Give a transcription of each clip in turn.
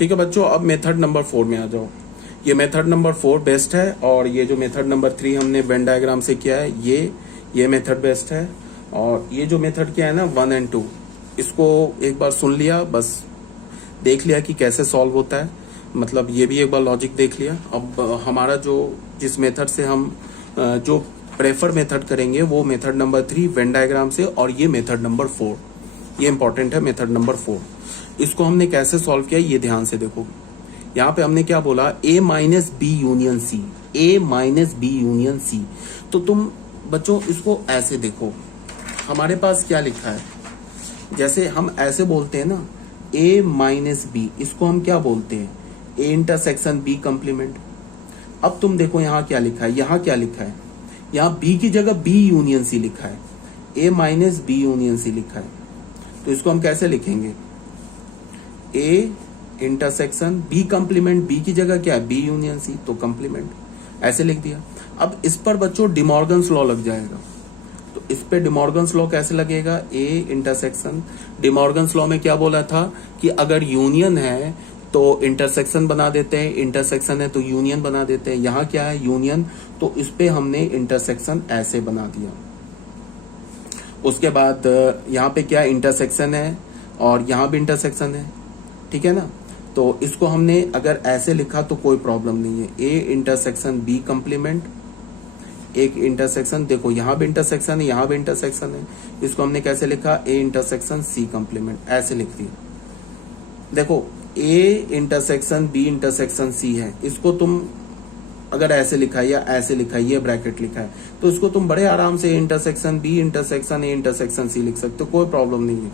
ठीक है बच्चों, अब मेथड नंबर 4 में आ जाओ। ये मेथड नंबर 4 बेस्ट है, और ये जो मेथड नंबर 3 हमने वेन डायग्राम से किया है, ये मेथड बेस्ट है। और ये जो मेथड किया है ना 1 और 2, इसको एक बार सुन लिया, बस देख लिया कि कैसे सॉल्व होता है, मतलब ये भी एक बार लॉजिक देख लिया। अब हमारा जो जिस मेथड से हम जो प्रेफर मेथड करेंगे वो मेथड नंबर 3 वेन डायग्राम से, और ये मेथड नंबर 4, ये इंपॉर्टेंट है मेथड नंबर 4। इसको हमने कैसे सॉल्व किया ये ध्यान से देखो। यहाँ पे हमने क्या बोला, A minus B union C, A minus B union C. तो तुम बच्चों इसको ऐसे देखो, हमारे पास क्या लिखा है, जैसे हम ऐसे बोलते हैं ना A माइनस बी, इसको हम क्या बोलते हैं, A इंटरसेक्शन B कंप्लीमेंट। अब तुम देखो यहाँ क्या लिखा है, यहाँ क्या लिखा है, यहाँ B की जगह B यूनियन C लिखा है, A minus B union C लिखा है। तो इसको हम कैसे लिखेंगे, A intersection B complement, B की जगह क्या है B यूनियन C, तो कंप्लीमेंट, ऐसे लिख दिया। अब इस पर बच्चों डिमॉर्गन्स लॉ लग जाएगा। तो इस पे डिमॉर्गन्स लॉ कैसे लगेगा, A इंटरसेक्शन, डिमॉर्गन्स लॉ में क्या बोला था कि अगर यूनियन है तो इंटरसेक्शन बना देते हैं, इंटरसेक्शन है तो यूनियन बना देते हैं। यहाँ क्या है यूनियन, तो इस पे हमने इंटरसेक्शन ऐसे बना दिया। उसके बाद यहाँ पे क्या इंटरसेक्शन है और यहाँ भी इंटरसेक्शन है, ठीक है ना। तो इसको हमने अगर ऐसे लिखा तो कोई प्रॉब्लम नहीं है, A इंटरसेक्शन B कंप्लीमेंट, एक इंटरसेक्शन, देखो यहाँ भी इंटरसेक्शन है यहाँ भी इंटरसेक्शन है, इसको हमने कैसे लिखा, A इंटरसेक्शन C कंप्लीमेंट, ऐसे लिख दिया। देखो A intersection B intersection C है, इसको तुम अगर ऐसे लिखा है या ऐसे लिखा है, ये ब्रैकेट लिखा है, तो इसको तुम बड़े आराम से intersection B intersection A intersection C लिख सकते हो, कोई प्रॉब्लम नहीं है,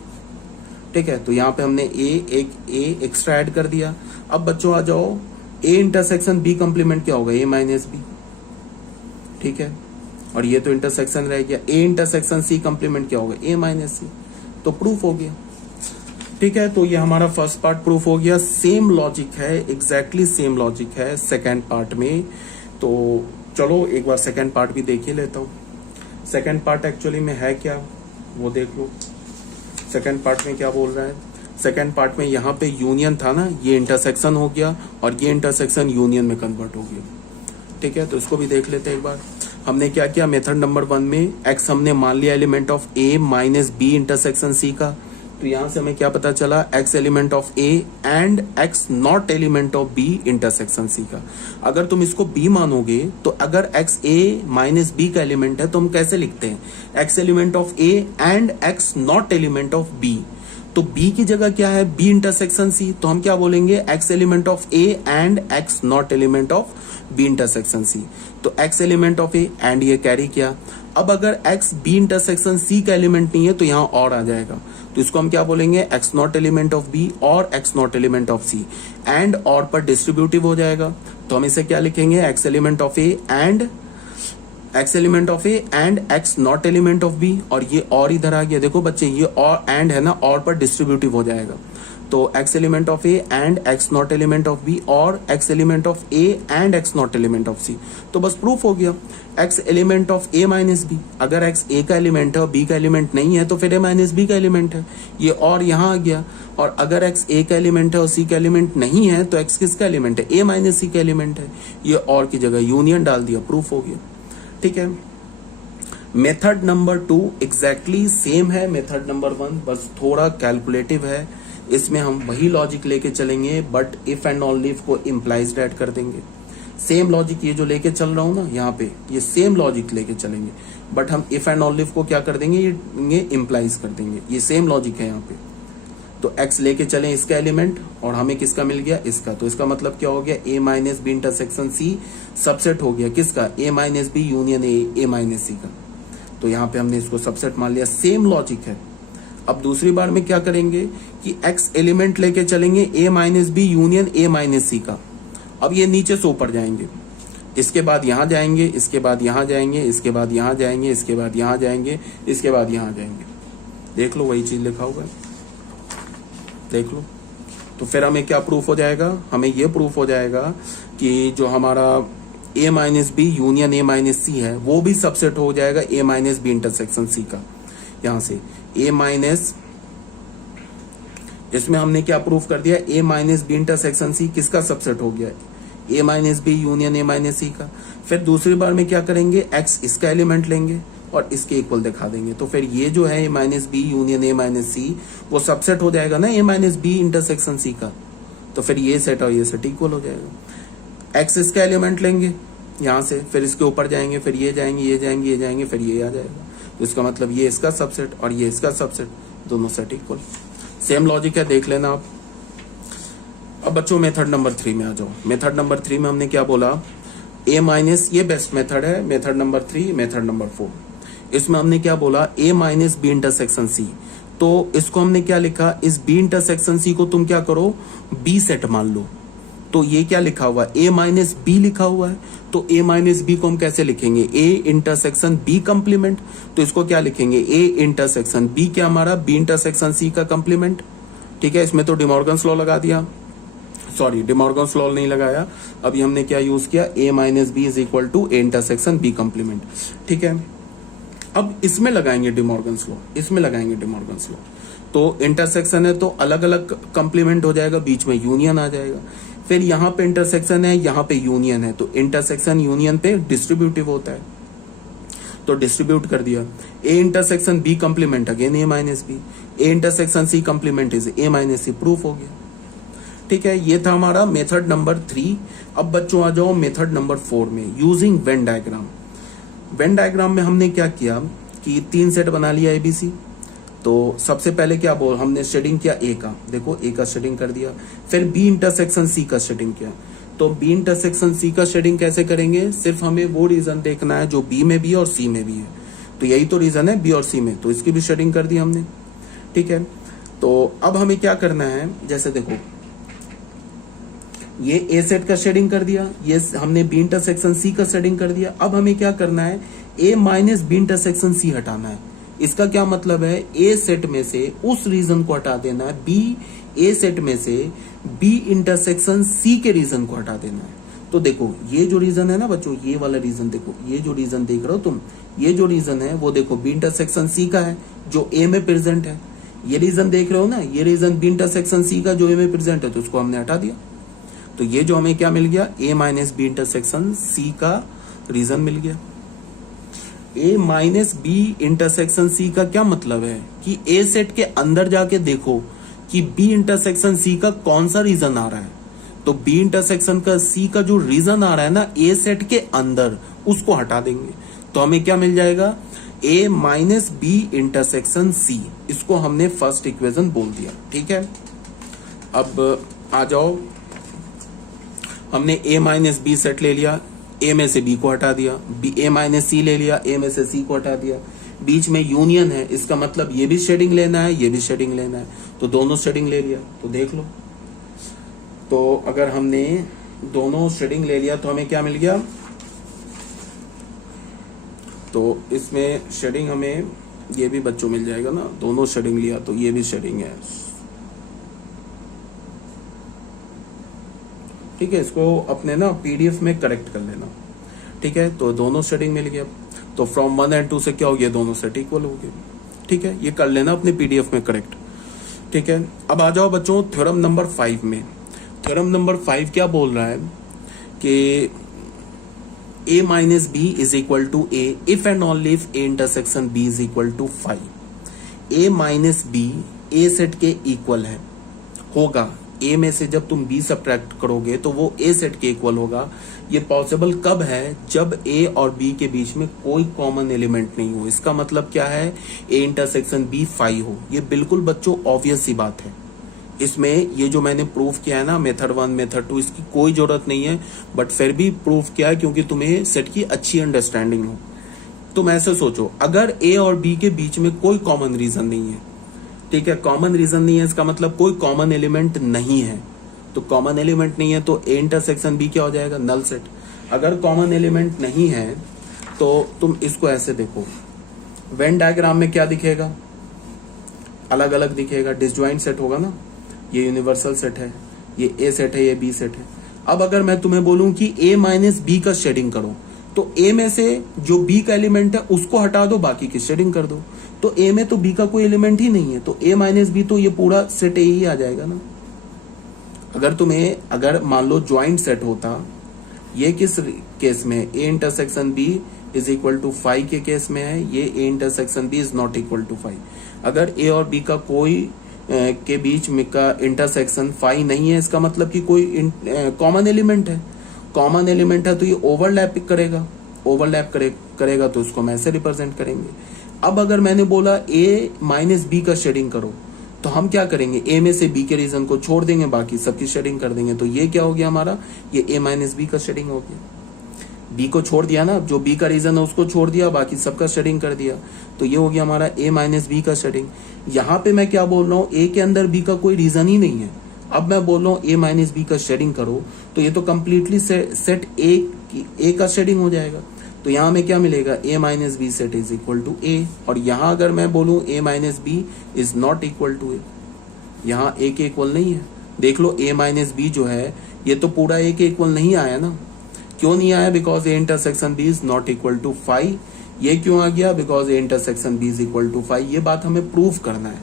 ठीक है। तो यहाँ पे हमने एक A एक्स्ट्रा ऐड कर दिया। अब बच्चों आ जाओ, A इंटरसेक्शन B कंप्लीमेंट क्या होगा, A माइनस B, ठीक है। और ये तो इंटरसेक्शन रह गया, A इंटरसेक्शन C कंप्लीमेंट क्या होगा, A माइनस C, तो प्रूफ हो गया, ठीक है। तो ये हमारा फर्स्ट पार्ट प्रूफ हो गया। सेम लॉजिक है, एग्जैक्टली सेम लॉजिक है सेकेंड पार्ट में। तो चलो एक बार सेकेंड पार्ट भी देख ही लेता हूँ। सेकेंड पार्ट एक्चुअली में है क्या वो देख लो। सेकेंड पार्ट में क्या बोल रहा है, सेकेंड पार्ट में यहाँ पे यूनियन था ना, ये इंटरसेक्शन हो गया और ये इंटरसेक्शन यूनियन में कन्वर्ट हो गया, ठीक है। तो इसको भी देख लेते हैं एक बार। हमने क्या किया, मेथड नंबर 1 में x हमने मान लिया element of A minus B intersection C का। तो यहां से हमें क्या पता चला, x element of A and x not element of B intersection C का। अगर तुम इसको B मानोगे तो अगर x A माइनस B का एलिमेंट है तो हम कैसे लिखते हैं, x element of A and x not element of B। तो B की जगह क्या है, B इंटरसेक्शन C, तो हम क्या बोलेंगे, x element of A and x not element of B intersection C। तो x element of A and ये कैरी किया। अब अगर x B इंटरसेक्शन C का एलिमेंट नहीं है तो यहाँ और आ जाएगा, तो इसको हम क्या बोलेंगे, x not element of B और x not element of C, and और पर डिस्ट्रीब्यूटिव हो जाएगा। तो हम इसे क्या लिखेंगे, x element of A and x element of A and x not element of B, और ये और इधर आ गया, देखो बच्चे ये और एंड है ना, और पर डिस्ट्रीब्यूटिव हो जाएगा। तो x element of A and x not element of B और x element of A and x not element of C। तो बस प्रूफ हो गया, x element of A minus B, अगर x A का एलिमेंट है और B का एलिमेंट नहीं है तो फिर A माइनस B का एलिमेंट है, ये और यहाँ आ गया। और अगर x A का एलिमेंट है और C का एलिमेंट नहीं है तो x किसका एलिमेंट है, A माइनस C का एलिमेंट है, ये और की जगह यूनियन डाल दिया, प्रूफ हो गया, ठीक है। मेथड नंबर 2 एग्जैक्टली सेम है मेथड नंबर 1, बस थोड़ा कैलकुलेटिव है। इसमें हम वही लॉजिक लेके चलेंगे, but if and only if को इम्प्लाइज ऐड कर देंगे। सेम लॉजिक ये जो लेके चल रहा हूं ना यहाँ पे, ये सेम लॉजिक लेके चलेंगे, बट हम इफ एंड ऑनली इफ को क्या कर देंगे, ये इम्प्लाइज कर देंगे। ये सेम लॉजिक है यहाँ पे। तो x लेके चले इसका एलिमेंट और हमें किसका मिल गया, इसका। तो इसका मतलब क्या हो गया, A minus B intersection C subset हो गया किसका, A minus B union A minus C का। तो यहाँ पे हमने इसको सबसेट मान लिया, सेम लॉजिक है। अब दूसरी बार में क्या करेंगे कि x एलिमेंट लेके चलेंगे A minus B union A minus C का। अब ये नीचे से ऊपर जाएंगे, इसके बाद यहाँ जाएंगे, इसके बाद यहाँ जाएंगे, इसके बाद यहाँ जाएंगे, इसके बाद यहाँ जाएंगे, इसके बाद यहाँ जाएंगे। देख लो वही चीज लिखा हुआ है, देख लो। तो फिर हमें क्या प्रूफ हो जाएगा, हमें ये प्रूफ हो जाएगा कि जो हमारा A minus B union A minus C है वो भी सबसेट हो जाएगा A minus B intersection C का। यहाँ से A माइनस इसमें हमने क्या प्रूव कर दिया, A minus B intersection C किसका सबसेट हो गया, A minus B union A minus C का। फिर दूसरी बार में क्या करेंगे, एक्स इसका एलिमेंट लेंगे और इसके इक्वल दिखा देंगे, तो फिर ये जो है A minus B union A minus C वो सबसेट हो जाएगा ना A minus B intersection C का, तो फिर ये सेट और ये सेट इक्वल हो जाएगा। एक्स इसका एलिमेंट लेंगे यहाँ से, फिर इसके ऊपर जाएंगे, फिर ये जाएंगे, ये जाएंगे, ये जाएंगे, फिर ये आ जाएगा, तो इसका मतलब ये इसका सबसेट और ये इसका सबसेट, दोनों सेट इक्वल। सेम लॉजिक है, देख लेना आप। अब बच्चों मेथड नंबर 3 में आ जाओ। मेथड नंबर 3 में हमने क्या बोला, ए माइनस, ये बेस्ट मेथड है, मेथड नंबर 3, मेथड नंबर 4। इसमें हमने क्या बोला, ए माइनस बी इंटरसेक्शन सी, तो इसको हमने क्या लिखा, इस बी इंटरसेक्शन सी को तुम क्या करो, बी सेट मान लो। तो ये क्या लिखा हुआ है, ए माइनस बी लिखा हुआ है, तो ए माइनस बी को हम कैसे लिखेंगे, ए इंटरसेक्शन बी कंप्लीमेंट, तो इसको क्या लिखेंगे, ए इंटरसेक्शन बी, क्या हमारा बी इंटरसेक्शन सी का कंप्लीमेंट। ठीक है, इसमें तो डिमॉर्गन्स लॉ लगा दिया, सॉरी डिमॉर्गन्स लॉ नहीं लगाया, अभी हमने क्या यूज किया, A minus B is equal to A intersection B complement. ठीक है, अब इसमें लगाएंगे डिमॉर्गन्स लॉ, इसमें लगाएंगे डिमॉर्गन्स लॉ, तो इंटरसेक्शन है तो अलग अलग कंप्लीमेंट हो जाएगा, बीच में यूनियन आ जाएगा। फिर यहाँ पे इंटरसेक्शन है, यहाँ पे यूनियन है, तो इंटरसेक्शन यूनियन पे डिस्ट्रीब्यूटिव होता है, तो डिस्ट्रीब्यूट कर दिया। A intersection B complement again A minus B, A intersection C complement is A minus C, proof हो गया। ठीक है, ये था हमारा मेथड नंबर 3। अब बच्चों आ जाओ मेथड नंबर 4 में, using Venn diagram. Venn diagram में हमने क्या किया कि 3 सेट बना लिया एबीसी। तो सबसे पहले क्या बोल, हमने शेडिंग किया ए का, देखो ए का शेडिंग कर दिया, फिर बी इंटरसेक्शन सी का शेडिंग किया। तो बी इंटरसेक्शन सी का शेडिंग कैसे करेंगे, सिर्फ हमें वो रीजन देखना है जो बी में भी और सी में भी है, तो यही तो रीजन है बी और सी में, तो इसकी भी शेडिंग कर दी हमने। ठीक है, तो अब हमें क्या करना है, जैसे देखो ये ए सेट का शेडिंग कर दिया, ये हमने बी इंटरसेक्शन सी का शेडिंग कर दिया। अब हमें क्या करना है, ए माइनस बी इंटरसेक्शन सी हटाना है। इसका क्या मतलब है, ए सेट में से उस रीजन को हटा देना है, बी ए सेट में से बी इंटरसेक्शन सी के रीजन को हटा देना है। तो देखो ये जो रीजन है ना बच्चों, ये वाला रीजन देखो, ये जो रीजन देख रहे हो तुम, ये जो रीजन है वो देखो बी इंटरसेक्शन सी का है जो ए में प्रेजेंट है। ये रीजन देख रहे हो ना, ये रीजन बी इंटरसेक्शन सी का जो ए में प्रेजेंट है, तो उसको हमने हटा दिया। तो ये जो हमें क्या मिल गया, A minus B intersection C का रीजन मिल गया। A minus B intersection C का क्या मतलब है कि ए सेट के अंदर जाके देखो कि बी इंटरसेक्शन सी का कौन सा रीजन आ रहा है। तो बी इंटरसेक्शन का सी का जो रीजन आ रहा है ना ए सेट के अंदर, उसको हटा देंगे, तो हमें क्या मिल जाएगा, ए माइनस बी इंटरसेक्शन सी। इसको हमने फर्स्ट इक्वेशन बोल दिया। ठीक है, अब आ जाओ, हमने ए माइनस बी सेट ले लिया, ए में से बी को हटा दिया, बी ए माइनस सी ले लिया, ए में से सी को हटा दिया, बीच में यूनियन है, इसका मतलब ये भी शेडिंग लेना है, ये भी शेडिंग लेना है, तो दोनों शेडिंग ले लिया। तो देख लो, तो अगर हमने दोनों शेडिंग ले लिया तो हमें क्या मिल गया, तो इसमें शेडिंग हमें ये भी बच्चों मिल जाएगा ना, दोनों शेडिंग लिया तो ये भी शेडिंग है। ठीक है, इसको अपने ना पीडीएफ में करेक्ट कर लेना। ठीक है, तो दोनों शेडिंग मिल गया, तो फ्रॉम 1 एंड 2 से क्या हो गया, दोनों सेट इक्वल हो गए। ठीक है, ये कर लेना अपने पीडीएफ में करेक्ट। ठीक है, अब आ जाओ बच्चों थ्योरम नंबर 5 में। थ्योरम नंबर 5 क्या बोल रहा है कि a minus B is equal to A if and only if A intersection B is equal to 5। A minus B A set के इक्वल है, होगा, ए में से जब तुम बी सब्ट्रैक्ट करोगे तो वो ए सेट के इक्वल होगा। ये पॉसिबल कब है, जब ए और बी के बीच में कोई कॉमन एलिमेंट नहीं हो। इसका मतलब क्या है, ए इंटरसेक्शन बी 5 हो। ये बिल्कुल बच्चों ऑब्वियस सी बात है। इसमें ये जो मैंने प्रूफ किया है ना, मेथड 1 मेथड 2, इसकी कोई जरूरत नहीं है, बट फिर भी प्रूफ किया है क्योंकि तुम्हें सेट की अच्छी अंडरस्टैंडिंग हो। तुम ऐसे सोचो, अगर ए और बी के बीच में कोई कॉमन रीजन नहीं है, ठीक है, कॉमन रीजन नहीं है, इसका मतलब कोई कॉमन एलिमेंट नहीं है। तो कॉमन एलिमेंट नहीं है तो ए इंटरसेक्शन बी क्या हो जाएगा, नल सेट। अगर कॉमन एलिमेंट नहीं है तो तुम इसको ऐसे देखो, वेन डायग्राम में क्या दिखेगा, अलग अलग दिखेगा, डिसजॉइंट सेट होगा ना, ये यूनिवर्सल सेट है, ये ए सेट है, ये बी सेट है। अब अगर मैं तुम्हें बोलूं कि ए माइनस बी का शेडिंग करो, तो ए में से जो बी का एलिमेंट है उसको हटा दो, बाकी की शेडिंग कर दो। तो ए में तो बी का कोई एलिमेंट ही नहीं है, तो ए माइनस बी तो ये पूरा सेट ए ही आ जाएगा ना। अगर मान लो ज्वाइंट सेट होता, ये किस केस में, A intersection B is equal to 5 के केस में है, ये A intersection B is not equal to 5। अगर ए और बी का कोई के बीच में का इंटरसेक्शन 5 नहीं है, इसका मतलब कि कोई कॉमन एलिमेंट है। कॉमन एलिमेंट है तो ये ओवरलैप करेगा तो उसको हम ऐसे रिप्रेजेंट करेंगे। अब अगर मैंने बोला ए माइनस बी का शेडिंग करो, तो हम क्या करेंगे, ए में से बी के रीजन को छोड़ देंगे, बाकी सबकी शेडिंग कर देंगे। तो ये क्या हो गया हमारा, ये ए माइनस बी का शेडिंग हो गया। बी को छोड़ दिया ना, जो बी का रीजन है उसको छोड़ दिया, बाकी सबका शेडिंग कर दिया, तो ये हो गया हमारा ए माइनस बी का शेडिंग। यहाँ पे मैं क्या बोल रहा हूँ, ए के अंदर बी का कोई रीजन ही नहीं है। अब मैं बोल रहा हूँ ए माइनस बी का शेडिंग करो, तो ये तो कंप्लीटली सेट ए का शेडिंग हो जाएगा। तो यहाँ में क्या मिलेगा, A minus B set is equal to A. और यहाँ अगर मैं बोलूँ A minus B is not equal to A, यहाँ ए के इक्वल नहीं है। देख लो ए माइनस बी जो है ये तो पूरा ए के इक्वल नहीं आया ना। क्यों नहीं आया, because A intersection B is not equal to 5। ये क्यों आ गया, because A intersection B is equal to 5। ये बात हमें प्रूव करना है,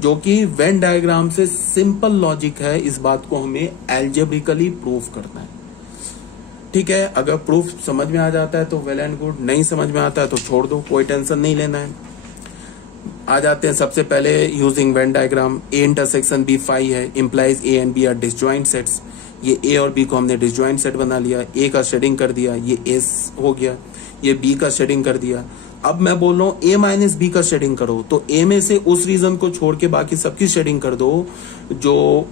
जो कि वेन डायग्राम से सिंपल लॉजिक है, इस बात को हमें एल्जेब्रिकली प्रूव करना है। ठीक है, अगर प्रूफ समझ में आ जाता है तो वेल एंड गुड, नहीं समझ में आता है तो छोड़ दो, कोई टेंशन नहीं लेना है। आ जाते हैं सबसे पहले using Venn diagram. A intersection B 5 है, implies A and B are disjoint sets. ये ए और बी को हमने डिसजॉइंट सेट बना लिया, ए का शेडिंग कर दिया, ये ए हो गया, ये बी का शेडिंग कर दिया। अब मैं बोल रहा हूँ ए माइनस बी का शेडिंग करो, तो ए में से उस रीजन को छोड़ के बाकी सबकी शेडिंग कर दो, जो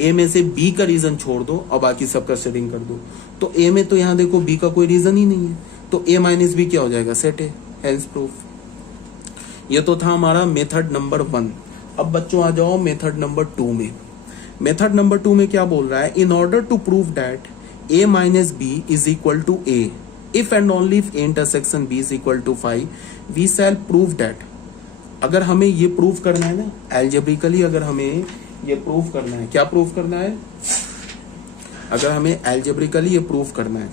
ए में से बी का रीजन छोड़ दो और बाकी सबका शेडिंग कर दो। तो ए में तो यहाँ देखो बी का कोई रीजन ही नहीं है, तो ए माइनस बी क्या हो जाएगा, सेट है, हेंस प्रूफ। ये तो था हमारा मेथड नंबर 1। अब बच्चों आ जाओ मेथड नंबर 2 में। मेथड नंबर 2 में क्या बोल रहा है, in order to prove that A minus B is equal to A, if and only if A intersection B is equal to 5, we shall prove that। अगर हमें ये प्रूव करना है ना, एल्जेब्रिकली अगर हमें ये प्रूव करना है, क्या प्रूव करना है, अगर हमें एल्जेब्रिकली ये प्रूव करना है,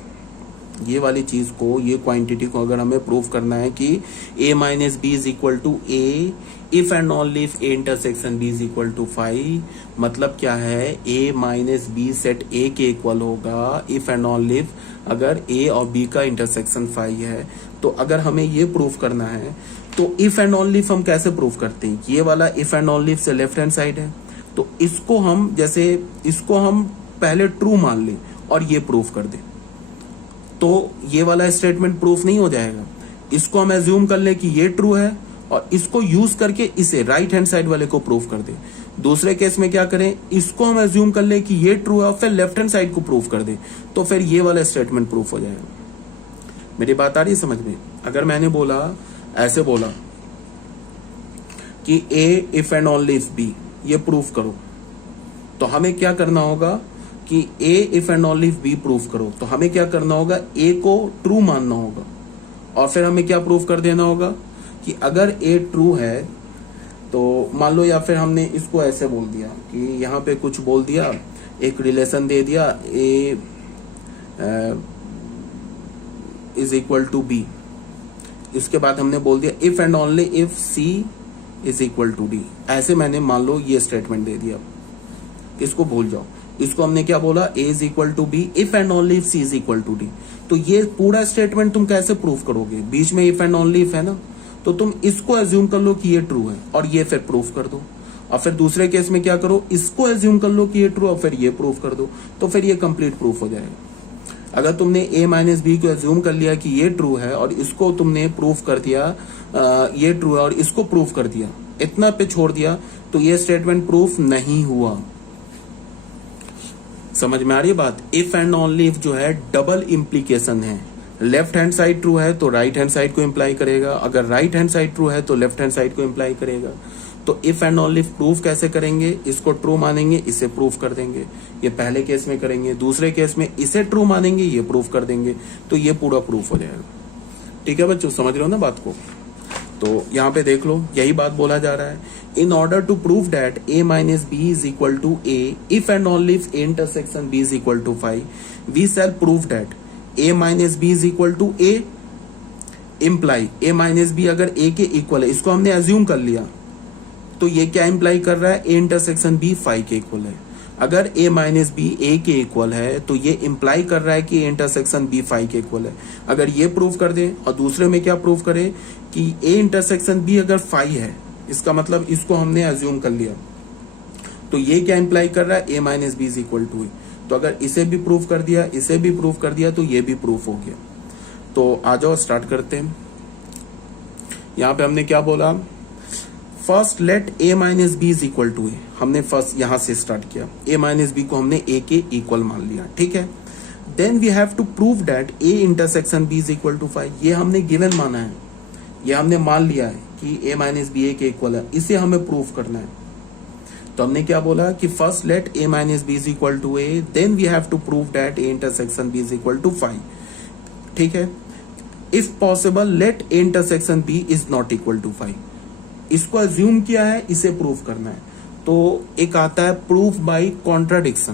ये वाली चीज को, ये क्वांटिटी को अगर हमें प्रूव करना है कि A minus B is equal to A, if and only if A intersection B is equal to 5, मतलब क्या है, A minus B set A के इक्वल होगा इफ एंड ओनली इफ अगर A और B का इंटरसेक्शन 5 है। तो अगर हमें ये प्रूफ करना है तो इफ एंड ओनली इफ हम कैसे प्रूफ करते हैं, ये वाला इफ एंड ओनली इफ से लेफ्ट हैंड साइड है, तो इसको हम जैसे इसको हम पहले ट्रू मान लें और ये प्रूफ कर दें, तो ये वाला स्टेटमेंट प्रूफ नहीं हो जाएगा। इसको हम एज्यूम कर लें कि ये ट्रू है और इसको यूज करके इसे राइट हैंड साइड वाले को प्रूफ कर दें। दूसरे केस में क्या करें, इसको हम एज्यूम कर ले कि ये ट्रू है और फिर लेफ्ट हैंड साइड को प्रूफ कर दे, तो फिर ये वाला स्टेटमेंट प्रूफ हो जाएगा। मेरी बात आ रही है समझ में। अगर मैंने बोला, ऐसे बोला कि A if and only if B, ये प्रूफ करो, तो हमें क्या करना होगा कि A if and only if B proof करो, तो हमें क्या करना होगा, ए को ट्रू मानना होगा और फिर हमें क्या प्रूफ कर देना होगा कि अगर ए ट्रू है तो मान लो, या फिर हमने इसको ऐसे बोल दिया कि यहाँ पे कुछ बोल दिया, एक रिलेशन दे दिया A is equal to B, इसके बाद हमने बोल दिया if and only if C is equal to D. ऐसे मैंने मान लो ये स्टेटमेंट दे दिया, इसको भूल जाओ। इसको हमने क्या बोला, A is equal to B if and only if C is equal to D. तो ये पूरा स्टेटमेंट तुम कैसे प्रूफ करोगे, बीच में इफ एंड ओनली इफ है ना, तो तुम इसको एज्यूम कर लो कि ये ट्रू है और ये फिर प्रूफ कर दो। और फिर दूसरे केस में क्या करो, इसको एज्यूम कर लो कि ये ट्रू और फिर ये प्रूफ कर दो, तो फिर ये कंप्लीट प्रूफ हो जाएगा। अगर तुमने ए माइनस बी को एज्यूम कर लिया कि ये ट्रू है और इसको तुमने प्रूफ कर दिया ये ट्रू है और इसको प्रूफ कर दिया, इतना पे छोड़ दिया, तो ये स्टेटमेंट प्रूफ नहीं हुआ। समझ में आ रही है बात। इफ एंड ओनली इफ जो है डबल इम्प्लीकेशन है, लेफ्ट हैंड साइड ट्रू है तो राइट हैंड साइड को इम्प्लाई करेगा, अगर राइट हैंड साइड ट्रू है तो लेफ्ट हैंड साइड को इम्प्लाई करेगा। तो if and only if proof कैसे करेंगे, इसको ट्रू मानेंगे, इसे प्रूफ कर देंगे, ये पहले केस में करेंगे। दूसरे केस में इसे ट्रू मानेंगे, ये प्रूफ कर देंगे, तो ये पूरा प्रूफ हो जाएगा। ठीक है बच्चों, समझ रहे हो ना बात को। तो यहाँ पे देख लो, यही बात बोला जा रहा है, in order to prove that A minus B is equal to A, if and only if A intersection B is equal to 5, we shall prove that a minus b is equal to a imply A minus B अगर A के equal है, इसको हमने assume कर लिया, तो ये क्या इम्प्लाई कर रहा है, ए इंटरसेक्शन बी फाई के इक्वल है। अगर ए माइनस बी ए के इक्वल है तो ये इम्प्लाई कर रहा है कि ए इंटरसेक्शन बी फाई के इक्वल है। अगर ये प्रूव कर दें, और दूसरे में क्या प्रूव करें कि ए इंटरसेक्शन बी अगर फाई है, इसका मतलब इसको हमने एज्यूम कर लिया, तो ये क्या इम्प्लाई कर रहा है, A minus B is equal to A. तो अगर इसे भी प्रूव कर दिया, इसे भी प्रूव कर दिया, तो ये भी प्रूफ हो गया। तो आ जाओ स्टार्ट करते हैं। यहां पे हमने क्या बोला, first let A minus B is equal to A. हमने फर्स्ट यहां से स्टार्ट किया, ए माइनस बी को हमने ए के इक्वल मान लिया, ठीक है। Then we have to prove that A intersection B is equal to phi. ये हमने गिवन माना है, ये हमने मान लिया है कि ए माइनस बी ए के इक्वल है, इसे हमें प्रूव करना है। तो हमने क्या बोला कि first let A minus B is equal to A, then we have to prove that A intersection B is equal to phi, ठीक है। If possible let A intersection B is not equal to phi. इसको assume किया है, इसे prove करना है। तो एक आता है proof by contradiction.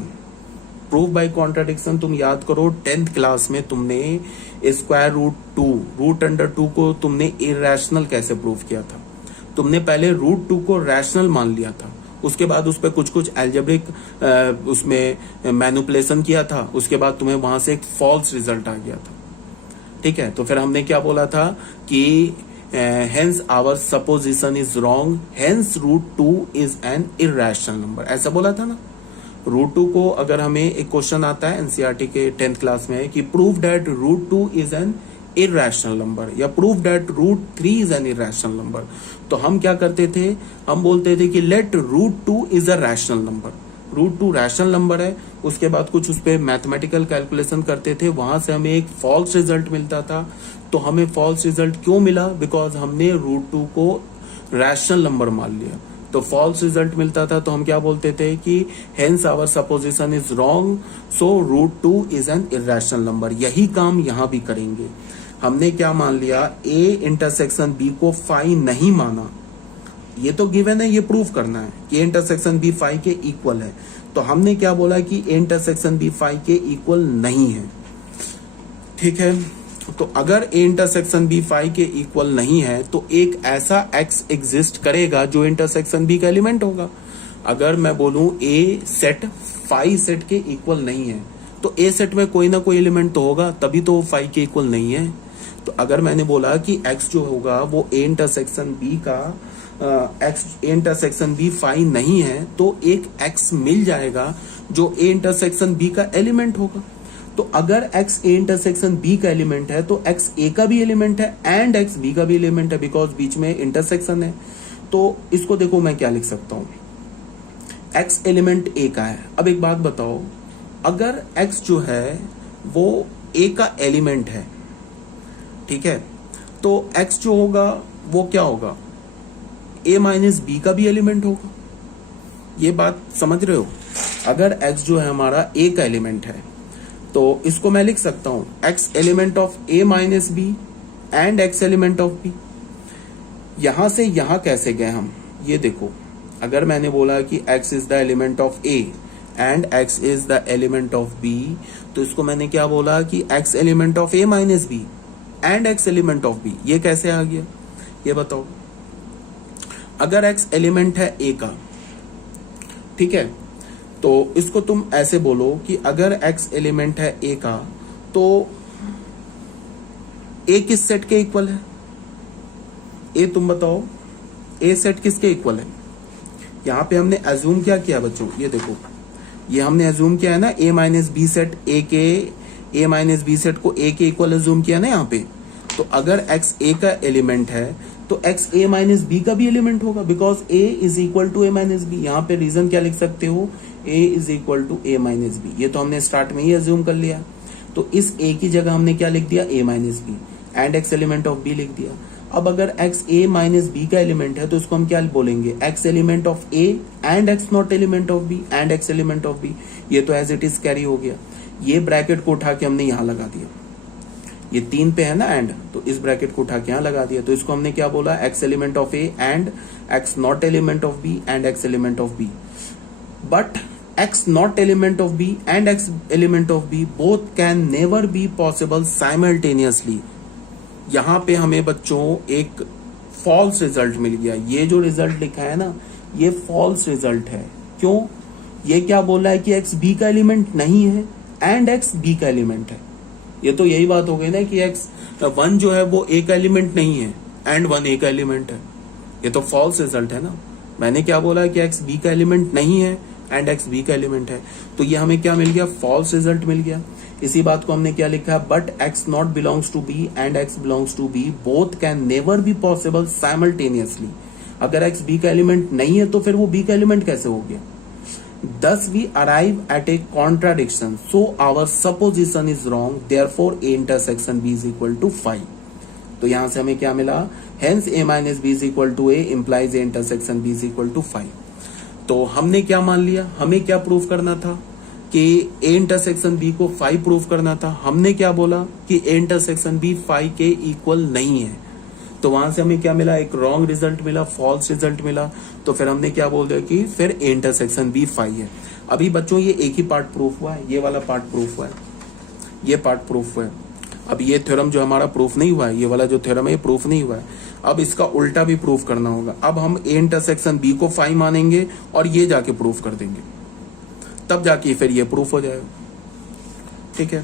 Proof by contradiction तुम याद करो, 10th क्लास में तुमने स्क्वायर रूट 2 रूट अंडर 2 को तुमने इरेशनल कैसे प्रूव किया था। तुमने पहले रूट 2 को रैशनल मान लिया था, उसके बाद उस पर कुछ कुछ एल्जेब्रिक उसमें मैनिपुलेशन किया था, उसके बाद तुम्हें वहां से एक फॉल्स रिजल्ट आ गया था, ठीक है। तो फिर हमने क्या बोला था कि hence our supposition is wrong, hence root 2 is an irrational number, ऐसा बोला था ना। रूट 2 को अगर हमें एक क्वेश्चन आता है एनसीईआरटी के 10th क्लास में कि prove that root 2 is an irrational number, या prove that root 3 is an irrational number, तो हम क्या करते थे, हम बोलते थे कि let root 2 is a rational number. Root 2 rational number है, उसके बाद कुछ उस पर मैथमेटिकल कैलकुलेशन करते थे, वहां से हमें एक फॉल्स रिजल्ट मिलता था। तो हमें फॉल्स रिजल्ट क्यों मिला, बिकॉज हमने रूट 2 को रैशनल नंबर मान लिया, तो फॉल्स रिजल्ट मिलता था। तो हम क्या बोलते थे कि hence our supposition is wrong, so root 2 is an irrational number. यही काम यहां भी करेंगे। हमने क्या मान लिया, ए इंटरसेक्शन बी को फाई नहीं माना, ये तो गिवन है, ये प्रूफ करना है कि ए इंटरसेक्शन बी फाई के इक्वल है। तो हमने क्या बोला कि ए इंटरसेक्शन बी फाई के इक्वल नहीं है, ठीक है। तो अगर ए इंटरसेक्शन बी फाई के इक्वल नहीं है तो एक ऐसा एक्स एग्जिस्ट करेगा जो इंटरसेक्शन बी का एलिमेंट होगा। अगर मैं बोलूं ए सेट फाई सेट के इक्वल नहीं है, तो ए सेट में कोई ना कोई एलिमेंट तो होगा, तभी तो फाई के इक्वल नहीं है। तो अगर मैंने बोला कि एक्स जो होगा वो ए इंटरसेक्शन बी का x A intersection B phi नहीं है, तो एक एक्स मिल जाएगा जो ए इंटरसेक्शन बी का एलिमेंट होगा। तो अगर एक्स ए इंटरसेक्शन बी का एलिमेंट है तो एक्स ए का भी एलिमेंट है एंड एक्स बी का भी एलिमेंट है, बिकॉज बीच में इंटरसेक्शन है। तो इसको देखो मैं क्या लिख सकता हूं, एक्स एलिमेंट ए का है। अब एक बात बताओ, अगर एक्स जो है वो ए का एलिमेंट है, ठीक है, तो एक्स जो होगा वो क्या होगा, ए माइनस बी का भी एलिमेंट होगा। ये बात समझ रहे हो। अगर एक्स जो है हमारा ए का एलिमेंट है तो इसको मैं लिख सकता हूं x element of A minus B and x element of B. यहां से यहां कैसे गए हम, ये देखो, अगर मैंने बोला कि x is the element of A and x is the element of B, तो इसको मैंने क्या बोला कि x element of A minus B and x element of B. ये कैसे आ गया, ये बताओ। अगर एक्स एलिमेंट है ए का, ठीक है, तो इसको तुम ऐसे बोलो कि अगर एक्स एलिमेंट है ए का, तो ए किस सेट के इक्वल है, ए तुम बताओ, ए सेट किसके इक्वल है। यहां पे हमने अज्यूम क्या किया बच्चों, ये देखो, ये हमने अज्यूम किया है ना, ए माइनस बी सेट ए के, ए माइनस बी सेट को ए के इक्वल अज्यूम किया ना यहाँ पे। तो अगर एक्स ए का एलिमेंट है तो एक्स ए माइनस बी का भी एलिमेंट होगा, because A is equal to A minus B. यहाँ पे रीजन क्या लिख सकते हो, A is equal to A minus B. ये तो हमने स्टार्ट में ही अज्यूम कर लिया। तो इस ए की जगह हमने क्या लिख दिया, A minus B and x element of B लिख दिया। अब अगर एक्स ए माइनस बी का एलिमेंट है तो इसको हम क्या बोलेंगे, X element of A and x not element of B and x element of B. ये तो एज इट इज कैरी हो गया। ये ब्रैकेट को उठा के हमने यहां लगा दिया, ये 3 पे है ना एंड, तो इस ब्रैकेट को उठा के यहां लगा दिया। तो इसको हमने क्या बोला, x element of A and x not element of B and x element of B. But x not element of B and x element of B both can never be possible simultaneously. यहाँ पे हमें बच्चों एक false result मिल गया। ये जो result लिखा है ना, ये फॉल्स रिजल्ट है। क्यों? ये क्या बोल रहा है कि x b का एलिमेंट नहीं है एंड x b का एलिमेंट है। ये तो यही बात हो गई ना कि x1 जो है वो a का एलिमेंट नहीं है एंड 1 a का एलिमेंट है। ये तो फॉल्स रिजल्ट है ना। मैंने क्या बोला कि x b का एलिमेंट नहीं है एंड x b का एलिमेंट है, तो ये हमें क्या मिल गया? फॉल्स रिजल्ट मिल गया। इसी बात को हमने क्या लिखा है? But x not belongs to b and x belongs to b both can never be possible simultaneously. अगर x b का एलिमेंट नहीं है तो फिर वो b का एलिमेंट कैसे हो गया? Thus we arrive at a contradiction. So our supposition is wrong. Therefore a intersection b is equal to 5. तो यहां से हमें क्या मिला? Hence a minus b is equal to a implies a intersection b is equal to 5. तो हमने क्या मान लिया? हमें क्या प्रूव करना था? कि a इंटरसेक्शन b को 5 प्रूव करना था। हमने क्या बोला? कि a इंटरसेक्शन b 5 के इक्वल नहीं है। तो वहां से हमें क्या मिला? एक रॉन्ग रिजल्ट मिला, फॉल्स रिजल्ट मिला। तो फिर हमने क्या बोल दिया कि फिर ए इंटरसेक्शन बी 5 है। अभी बच्चों ये एक ही पार्ट प्रूफ हुआ है, ये वाला पार्ट प्रूफ हुआ है, ये पार्ट प्रूफ हुआ है। अब ये थ्योरम जो हमारा प्रूफ नहीं हुआ है, ये वाला जो थ्योरम है ये प्रूफ नहीं हुआ है। अब इसका उल्टा भी प्रूफ करना होगा। अब हम ए इंटरसेक्शन बी को 5 मानेंगे और ये जाके प्रूफ कर देंगे, तब जाके फिर ये प्रूफ हो जाएगा। ठीक है,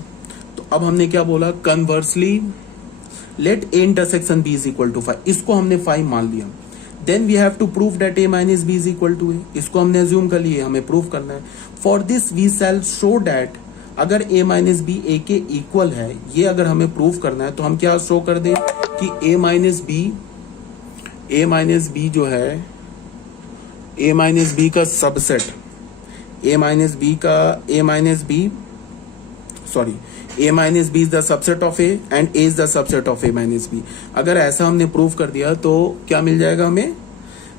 तो अब हमने क्या बोला? Conversely let A intersection B is equal to 5। इसको हमने 5 मान लिया। Then we have to prove that A minus B is equal to A. इसको हमने अज्यूम कर लिए, हमें प्रूव करना है। For this we shall show that अगर ए माइनस बी ए के इक्वल है, ये अगर हमें प्रूव करना है तो हम क्या शो कर दें कि ए माइनस बी जो है, ए माइनस बी का subset, A minus B is the subset of A and A is the subset of A minus B. अगर ऐसा हमने प्रूव कर दिया तो क्या मिल जाएगा हमें?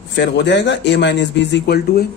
फिर हो जाएगा A minus B is equal to A.